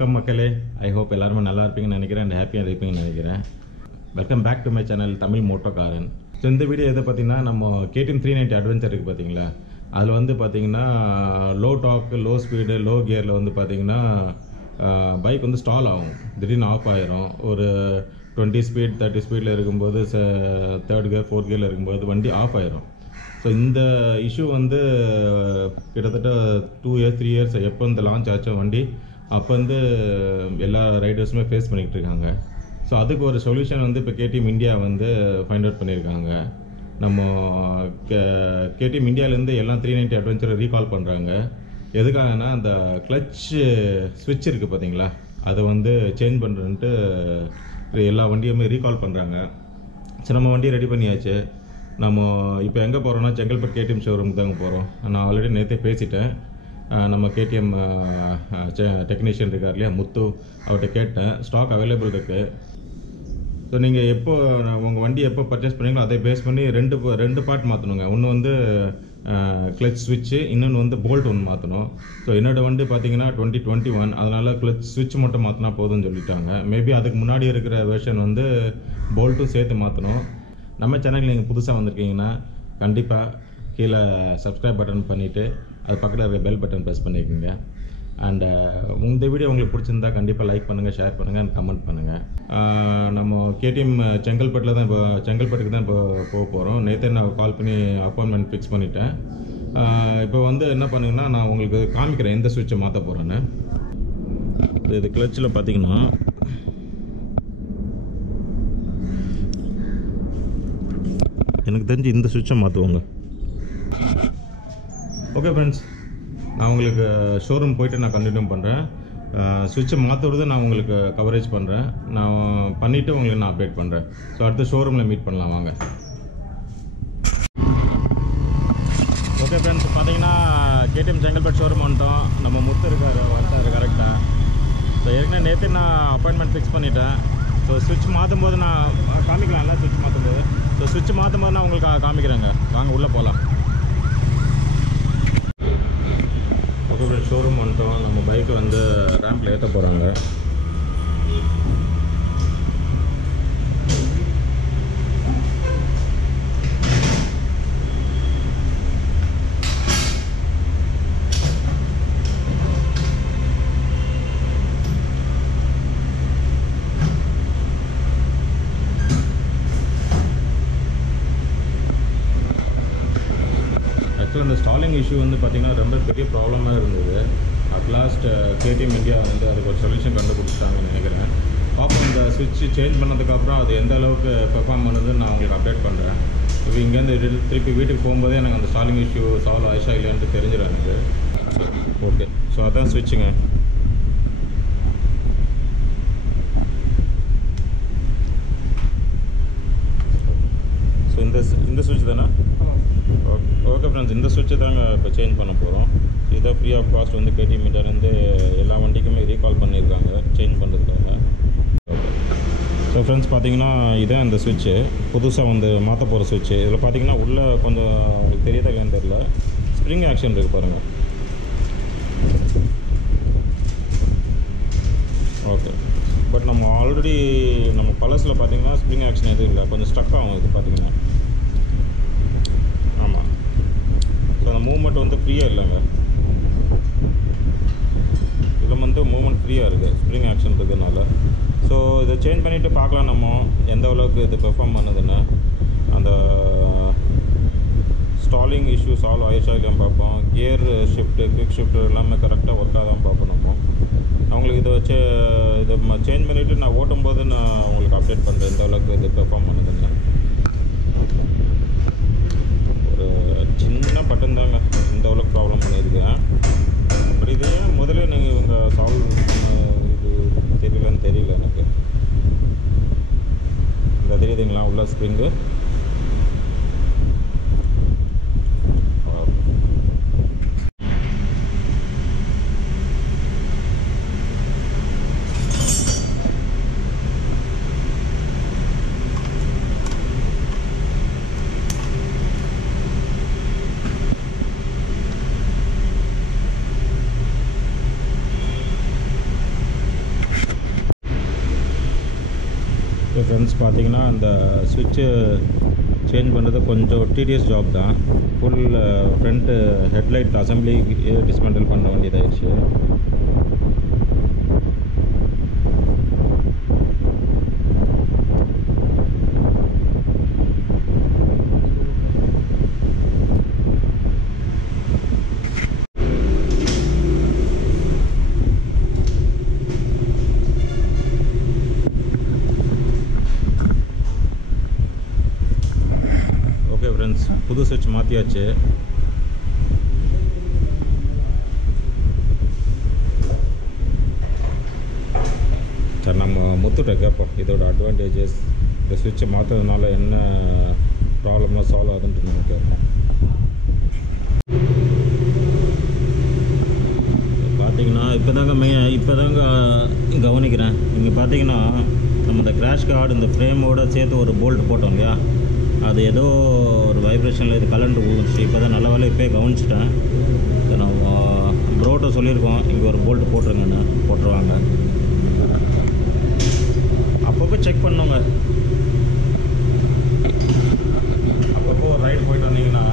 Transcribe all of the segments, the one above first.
Vanakkam Makkalae. I hope எல்லாரும் நல்லா இருப்பீங்கன்னு நினைக்கிறேன் and happy இருப்பீங்கன்னு நினைக்கிறேன். Welcome back to my channel tamilmotokaaran. So இந்த வீடியோ எதை பத்தினா நம்ம KTM 390 adventure இருக்கு பாத்தீங்களா? அதுல வந்து பாத்தீங்கன்னா low torque, low speed, low gearல வந்து பாத்தீங்கன்னா பைக் வந்து ஸ்டால் ஆகும். திடீர்னு ஆஃப் ஆயிரும். ஒரு 20 ஸ்பீட் 30 ஸ்பீட்ல இருக்கும்போது தேர்ட் கியர் ஃபோர்த் கியர்ல இருக்கும்போது வண்டி ஆஃப் ஆயிரும். ஸோ இந்த இஷ்யூ வந்து கிட்டத்தட்ட 2 years 3 years எப்போ இந்த லான்ச் ஆச்சோ வண்டி அப்போ வந்து எல்லா ரைடர்ஸுமே ஃபேஸ் பண்ணிக்கிட்டு இருக்காங்க. ஸோ அதுக்கு ஒரு சொல்யூஷன் வந்து இப்போ KTM இந்தியா வந்து ஃபைண்ட் அவுட் பண்ணியிருக்காங்க. நம்ம KTM இந்தியாவிலேருந்து எல்லாம் 390 அட்வென்ச்சரை ரீகால் பண்ணுறாங்க. எதுக்காகனா அந்த கிளச் ஸ்விட்ச் இருக்குது பார்த்தீங்களா, அதை வந்து சேஞ்ச் பண்ணுறன்ட்டு எல்லா வண்டியுமே ரீகால் பண்ணுறாங்க. சரி, நம்ம வண்டியை ரெடி பண்ணியாச்சு. நம்ம இப்போ எங்கே போகிறோம்னா செங்கல்பட்டு KTM ஷோரூமுக்கு தாங்க போகிறோம். நான் ஆல்ரெடி நேற்றே பேசிட்டேன். நம்ம KTM டெக்னீஷியன் இருக்கார் இல்லையா முத்து, அவர்கிட்ட கேட்டேன். ஸ்டாக் அவைலபிள் இருக்குது. ஸோ நீங்கள் எப்போ உங்கள் வண்டி எப்போ பர்ச்சேஸ் பண்ணீங்களோ அதை பேஸ் பண்ணி ரெண்டு பார்ட் மாற்றணுங்க. ஒன்று வந்து கிளச் ஸ்விட்ச்சு, இன்னொன்று வந்து போல்ட் ஒன்று மாற்றணும். ஸோ என்னோடய வண்டி பார்த்தீங்கன்னா 2021, அதனால் கிளச் ஸ்விட்ச் மட்டும் மாற்றினா போதும்னு சொல்லிட்டாங்க. மேபி அதுக்கு முன்னாடி இருக்கிற வெர்ஷன் வந்து போல்ட்டும் சேர்த்து மாற்றணும். நம்ம சேனல் நீங்கள் புதுசாக வந்திருக்கீங்கன்னா கண்டிப்பாக கீழே சப்ஸ்கிரைப் பட்டன் பண்ணிவிட்டு அது பக்கத்தில் இருக்கிற பெல் பட்டன் ப்ரெஸ் பண்ணிக்கோங்க. அண்ட் இந்த வீடியோ உங்களுக்கு பிடிச்சிருந்தா கண்டிப்பாக லைக் பண்ணுங்கள், ஷேர் பண்ணுங்கள் அண்ட் கமெண்ட் பண்ணுங்கள். நம்ம KTM செங்கல்பட்டுக்கு தான் இப்போ போக போகிறோம். நேற்றே நான் கால் பண்ணி அப்பாயின்மெண்ட் ஃபிக்ஸ் பண்ணிட்டேன். இப்போ வந்து என்ன பண்ணுங்கன்னா நான் உங்களுக்கு காமிக்கிறேன் எந்த சுவிட்சை மாற்ற போகிறேன்னு. இது கிளச்சில் பார்த்தீங்கன்னா எனக்கு தெரிஞ்சு இந்த சுவிட்சை மாற்றுவாங்க. ஓகே ஃப்ரெண்ட்ஸ், நான் உங்களுக்கு ஷோரூம் போயிட்டு நான் கண்டினியூ பண்ணுறேன். சுவிட்சை மாற்றுறது நான் உங்களுக்கு கவரேஜ் பண்ணுறேன். நான் பண்ணிவிட்டு உங்களுக்கு நான் அப்டேட் பண்ணுறேன். ஸோ அடுத்த ஷோரூமில் மீட் பண்ணலாம் வாங்க. ஓகே ஃப்ரெண்ட்ஸ், பார்த்தீங்கன்னா KTM செங்கல்பட்டு ஷோரூம் வந்துட்டோம். நம்ம முத்து வந்துட்டார் கரெக்டாக. ஸோ ஏற்கனவே நேற்று நான் அப்பாயின்மெண்ட் ஃபிக்ஸ் பண்ணிட்டேன். ஸோ சுவிட்ச் மாற்றும் போது நான் காமிக்கலாம்ல, சுவிட்ச் மாற்றும் போது. ஸோ சுவிட்ச் மாற்றும் போது நான் உங்களுக்கு காமிக்கிறேங்க. வாங்க உள்ளே போகலாம். ஓகே, ஷோரூம் வந்துட்டோம். நம்ம பைக்கை வந்து ரேம்பில் ஏற்ற போகிறாங்க. ஆக்சுவலாக இந்த ஸ்டாலிங் இஷ்யூ வந்து பார்த்திங்கன்னா ரொம்ப பெரிய ப்ராப்ளமாக இருந்தது. அட்லாஸ்ட் KTM இந்தியா வந்து அதுக்கு ஒரு சொல்யூஷன் கண்டுபிடிச்சிட்டாங்கன்னு நினைக்கிறேன். பார்ப்போம் இந்த சுவிட்ச் சேஞ்ச் பண்ணதுக்கப்புறம் அது எந்த அளவுக்கு பெர்ஃபார்ம் பண்ணுதுன்னு நான் உங்களுக்கு அப்டேட் பண்ணுறேன். இப்போ இங்கேருந்து திருப்பி வீட்டுக்கு போகும்போதே எனக்கு அந்த ஸ்டாலிங் இஷ்யூ சால்வ் ஆயிஷா இல்லையான்ட்டு தெரிஞ்சிடும் எனக்கு. ஓகே, ஸோ அதான் சுவிட்சுங்க. ஸோ இந்த சுவிட்ச் தானே? ஓகே ஃப்ரெண்ட்ஸ், இந்த சுவிட்சை தாங்க இப்போ சேஞ்ச் பண்ண போகிறோம். இதை ஃப்ரீ ஆஃப் காஸ்ட் வந்து KTM இந்தியாவிலேருந்து எல்லா வண்டிக்குமே ரீகால் பண்ணியிருக்காங்க சேஞ்ச் பண்ணுறதுக்காக. ஸோ ஃப்ரெண்ட்ஸ், பார்த்தீங்கன்னா இதான் இந்த சுவிட்சு புதுசாக வந்து மாற்ற போகிற சுவிட்சு. இதில் பார்த்தீங்கன்னா உள்ளே கொஞ்சம் உங்களுக்கு தெரியாதா இல்லைன்னு தெரியல, ஸ்ப்ரிங் ஆக்ஷன் இருக்குது பாருங்கள். ஓகே, பட் நம்ம ஆல்ரெடி நம்ம பழசில் பார்த்தீங்கன்னா ஸ்ப்ரிங் ஆக்ஷன் எதுவும் இல்லை, கொஞ்சம் ஸ்ட்ரக் ஆகும் இது பார்த்தீங்கன்னா. ஆமாம், ஸோ அந்த மூவ்மெண்ட் வந்து ஃப்ரீயாக இல்லைங்க. இதில் வந்து மூவ்மெண்ட் ஃப்ரீயாக இருக்குது ஸ்ப்ரிங் ஆக்ஷன் இருக்கிறதுனால. ஸோ இதை சேஞ்ச் பண்ணிவிட்டு பார்க்கலாம் நம்ம எந்த அளவுக்கு இது பெர்ஃபார்ம் பண்ணுதுன்னு. அந்த ஸ்டாலிங் இஷ்யூ சால்வ் ஆயிடுச்சா இல்லையான்னு பார்ப்போம். கியர் ஷிஃப்ட்டு குவிக் ஷிஃப்ட்டு எல்லாமே கரெக்டாக ஒர்க்காக தான் பார்ப்போம் நம்ம. அவங்களுக்கு இதை வச்சு இதை சேஞ்ச் பண்ணிவிட்டு நான் ஓட்டும்போது நான் உங்களுக்கு அப்டேட் பண்ணுறேன் எந்த அளவுக்கு இது பெர்ஃபார்ம் பண்ணுதுன்னு. சின்ன பட்டன் தாங்க இந்த அளவுக்கு ப்ராப்ளம் பண்ணியிருக்கேன். பட் இதே முதல்ல நீங்கள் இவங்க சால்வ் இது தெரியல எனக்கு. இந்த தெரியுதுங்களா உள்ள ஸ்ப்ரிங்கு. ஓகே ஃப்ரெண்ட்ஸ், பார்த்தீங்கன்னா அந்த சுவிட்சு சேஞ்ச் பண்ணுறது கொஞ்சம் டிடிஎஸ் ஜாப் தான். Full front headlight assembly dismantle பண்ண வேண்டியதாகிடுச்சு. ஓகே ஃப்ரெண்ட்ஸ், புது சுவிட்ச் மாற்றியாச்சு. சார், நம்ம முத்துட்ட கேட்போம் இதோட அட்வான்டேஜஸ், இந்த சுவிட்சை மாற்றுறதுனால என்ன ப்ராப்ளம்லாம் சால்வ் ஆகுதுன்ட்டு நம்ம கேட்போம். பார்த்தீங்கன்னா இப்போ தாங்க கவனிக்கிறேன். இங்கே பார்த்தீங்கன்னா நம்ம இந்த கிராஷ் கார்டு இந்த ஃப்ரேமோடு சேர்த்து ஒரு போல்ட் போட்டோம் இல்லையா, அது ஏதோ ஒரு வைப்ரேஷனில் இது கலண்டு ஊந்துச்சு. இப்போ தான் நல்ல வேலை இப்போயே கவனிச்சிட்டேன். நம்ம ப்ரோட்ட சொல்லியிருக்கோம் இங்கே ஒரு போல்ட் போட்டுருங்கன்னு, போட்டுருவாங்க. அப்பப்போ செக் பண்ணுங்க. அப்பப்போ ஒரு ரைடு போயிட்டு வந்தீங்கன்னா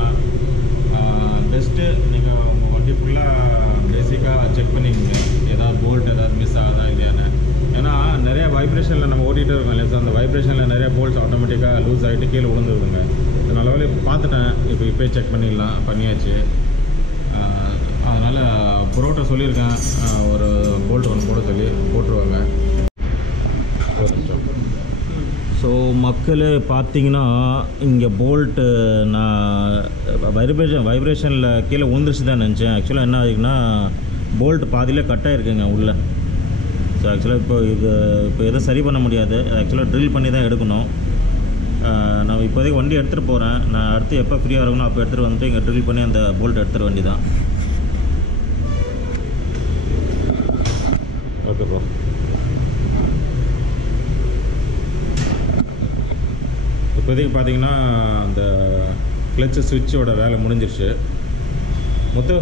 பெஸ்ட்டு. நீங்கள் உங்கள் வண்டி ஃபுல்லாக பேசிக்காக செக் பண்ணிக்கோங்க, ஏதாவது போல்ட் ஏதாவது மிஸ் ஆகுதா இல்லையான்னு. ஏன்னா நிறையா வைப்ரேஷனில் நம்ம ஓட்டிகிட்டே இருக்கோம் இல்லையா சார், அந்த வைப்ரேஷனில் நிறையா போல்ட்ஸ் ஆட்டோமேட்டிக்காக லூஸ் ஆகிட்டு கீழே விழுந்துருதுங்க. நல்ல வேலை இப்போ பார்த்துட்டேன், இப்போ செக் பண்ணியாச்சு. அதனால் ப்ரோட்ட சொல்லியிருக்கேன் ஒரு போல்ட் ஒன்று போட சொல்லி போட்டுருவாங்க. ஸோ மக்களே பார்த்தீங்கன்னா இங்கே போல்ட்டு நான் வைப்ரேஷனில் கீழே விழுந்துருச்சு தான் நினச்சேன். ஆக்சுவலாக என்ன ஆகுதுன்னா போல்ட் பாதியிலே கட் ஆகிருக்குங்க உள்ளே. ஸோ ஆக்சுவலாக இப்போ எதுவும் சரி பண்ண முடியாது. ஆக்சுவலாக ட்ரில் பண்ணி தான் எடுக்கணும். நான் இப்போதைக்கு வண்டி எடுத்துகிட்டு போகிறேன். நான் அடுத்து எப்போ ஃப்ரீயாக இருக்கணும் அப்போ எடுத்துகிட்டு வந்துட்டு இங்கே ட்ரில் பண்ணி அந்த போல்ட் எடுத்துகிற வேண்டி தான். Okay bro. இப்போதைக்கு பார்த்தீங்கன்னா அந்த கிளச்சு சுவிட்சோட வேலை முடிஞ்சிருச்சு. முத்து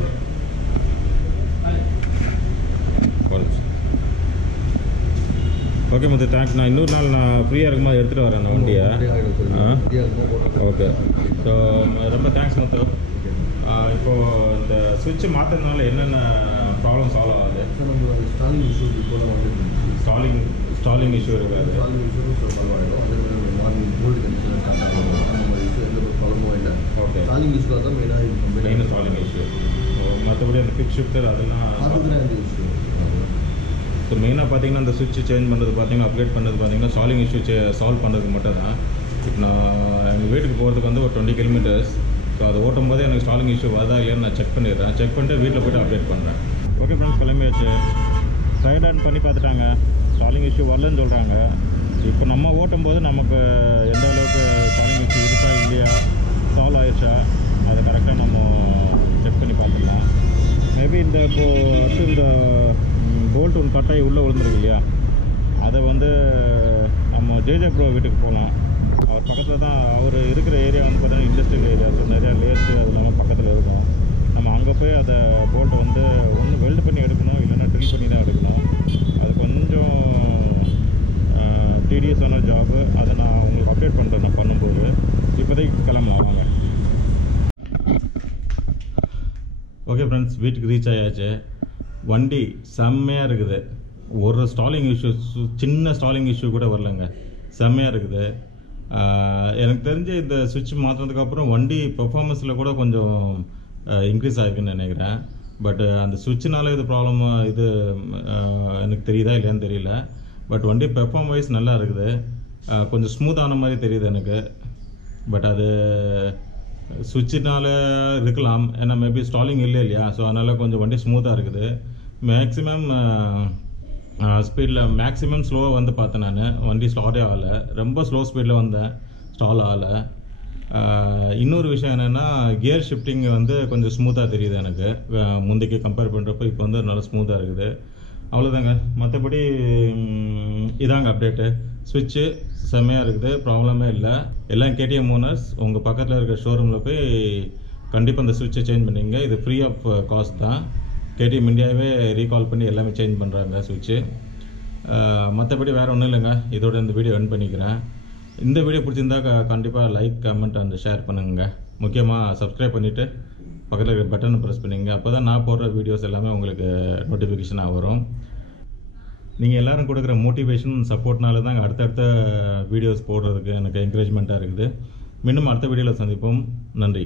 ஓகே முத்து, தேங்க்ஸ். நான் இன்னொரு நாள் நான் ஃப்ரீயாக இருக்கும்போது எடுத்துகிட்டு வரேன் அந்த வண்டியை. ஓகே, ஸோ ரொம்ப தேங்க்ஸ் முத்து. இப்போது இந்த சுவிட்சு மாற்றுறதுனால என்னென்ன ப்ராப்ளம் சால்வ் ஆகுது? ஸ்டாலிங் இஷ்யூ ஸ்டாலிங் இஷ்யூ இருக்காது. ஓகே, ஸ்டாலிங் இஷ்யூ தான் மெயின் ஸ்டாலிங் இஷ்யூ. மற்றபடி அந்த பிக் ஷிஃப்டர் அதெல்லாம் ஸோ மெயினாக பார்த்தீங்கன்னா இந்த சுவிட்ச் சேஞ்ச் பண்ணுறது பார்த்தீங்கன்னா அப்டேட் பண்ணுறது பார்த்தீங்கன்னா ஸ்டாலிங் இஷ்யூ சால்வ் பண்ணுறதுக்கு மட்டும் தான். இப்போ நான் எங்கள் வீட்டுக்கு போகிறதுக்கு வந்து ஒரு 20 கிலோமீட்டர்ஸ். ஸோ அதை ஓட்டும் போதே எனக்கு ஸ்டாலிங் இஷ்யூ வருதா இல்லையான்னு நான் செக் பண்ணிடுறேன். செக் பண்ணிட்டு வீட்டில் போய்ட்டு அப்டேட் பண்ணுறேன். ஓகே ஃப்ரெண்ட்ஸ், கிளம்பியாச்சு. ரைட் ரன் பண்ணி பார்த்துட்டாங்க, ஸ்டாலிங் இஷ்யூ வரலன்னு சொல்கிறாங்க. இப்போ நம்ம ஓட்டும் போது நமக்கு எந்த அளவுக்கு ஸ்டாலிங் இஷ்யூ இருக்கா இல்லையா, சால்வ் ஆயிடுச்சா, அதை கரெக்டாக நம்ம செக் பண்ணி பார்த்துடலாம். மேபி இந்த அடுத்து இந்த போல்ட் ஒன்று கட்டாயி உள்ளே விழுந்துருக்கு இல்லையா, அதை வந்து நம்ம ஜேஜே ப்ரோ வீட்டுக்கு போகலாம். அவர் பக்கத்தில் தான் அவர் இருக்கிற ஏரியா வந்து பார்த்தீங்கன்னா இண்டஸ்ட்ரியல் ஏரியா. ஸோ நிறையா லேஸு அது இல்லாமல் பக்கத்தில் இருக்கும். நம்ம அங்கே போய் அதை போல்ட்டை வந்து ஒன்று வெல்டு பண்ணி எடுக்கணும், இல்லைன்னா ட்ரில் பண்ணி தான் எடுக்கணும். அது கொஞ்சம் டிடிஎஸான ஜாபு. அதை நான் உங்களுக்கு அப்டேட் பண்ணுறேன் நான் பண்ணும்போது. இப்போதைக்கு கிளம்பலாம் வாங்க. ஓகே ஃப்ரெண்ட்ஸ், வீட்டுக்கு ரீச் ஆயாச்சு. வண்டி செம்மையாக இருக்குது. ஒரு ஸ்டாலிங் இஷ்யூ, சின்ன ஸ்டாலிங் இஷ்யூ கூட வரலங்க. செம்மையாக இருக்குது. எனக்கு தெரிஞ்சு இந்த சுவிட்ச் மாற்றினதுக்கப்புறம் வண்டி பெர்ஃபார்மன்ஸில் கூட கொஞ்சம் இன்க்ரீஸ் ஆகிருக்குன்னு நினைக்கிறேன். பட் அந்த சுவிட்சினால இது ப்ராப்ளம் இது எனக்கு தெரியுதா இல்லையான்னு தெரியல. பட் வண்டி பெர்ஃபார்ம் வைஸ் நல்லா இருக்குது. கொஞ்சம் ஸ்மூத்தான மாதிரி தெரியுது எனக்கு. பட் அது சுவிட்சினால இருக்கலாம், ஏன்னா மேபி ஸ்டாலிங் இல்லை இல்லையா. ஸோ அதனால் கொஞ்சம் வண்டி ஸ்மூத்தாக இருக்குது. மேக்ஸிமம் ஸ்பீடில் மேக்ஸிமம் ஸ்லோவாக வந்து பார்த்தேன் நான். வண்டி ஸ்டார்ட்டே ஆகலை, ரொம்ப ஸ்லோ ஸ்பீடில் வந்தேன், ஸ்டால் ஆகலை. இன்னொரு விஷயம் என்னென்னா கியர் ஷிஃப்டிங் வந்து கொஞ்சம் ஸ்மூத்தாக தெரியுது எனக்கு. முந்தைக்கு கம்பேர் பண்ணுறப்போ இப்போ வந்து நல்லா ஸ்மூத்தாக இருக்குது. அவ்வளோதாங்க. மற்றபடி இதாங்க அப்டேட்டு. ஸ்விட்சு செம்மையாக இருக்குது, ப்ராப்ளமே இல்லை. எல்லாம் KTM ஓனர்ஸ் உங்கள் பக்கத்தில் இருக்கிற ஷோரூமில் போய் கண்டிப்பாக அந்த ஸ்விட்சை சேஞ்ச் பண்ணிங்க. இது ஃப்ரீ ஆஃப் காஸ்ட் தான். KTM இந்தியாவே ரீகால் பண்ணி எல்லாமே சேஞ்ச் பண்ணுறாங்க ஸ்விட்சு. மற்றபடி வேறு ஒன்றும் இல்லைங்க. இதோட இந்த வீடியோ எண்ட் பண்ணிக்கிறேன். இந்த வீடியோ பிடிச்சிருந்தா கண்டிப்பாக லைக், கமெண்ட் அண்ட் ஷேர் பண்ணுங்க. முக்கியமாக சப்ஸ்கிரைப் பண்ணிவிட்டு பக்கத்தில் இருக்கிற பட்டனை ப்ரெஸ் பண்ணிங்க. அப்போ தான் நான் போடுற வீடியோஸ் எல்லாமே உங்களுக்கு நோட்டிஃபிகேஷனாக வரும். நீங்கள் எல்லோரும் கொடுக்குற மோட்டிவேஷன் சப்போர்ட்னால தான் அடுத்தடுத்த வீடியோஸ் போடுறதுக்கு எனக்கு என்கரேஜ்மெண்ட்டாக இருக்குது. மீண்டும் அடுத்த வீடியோவில் சந்திப்போம். நன்றி.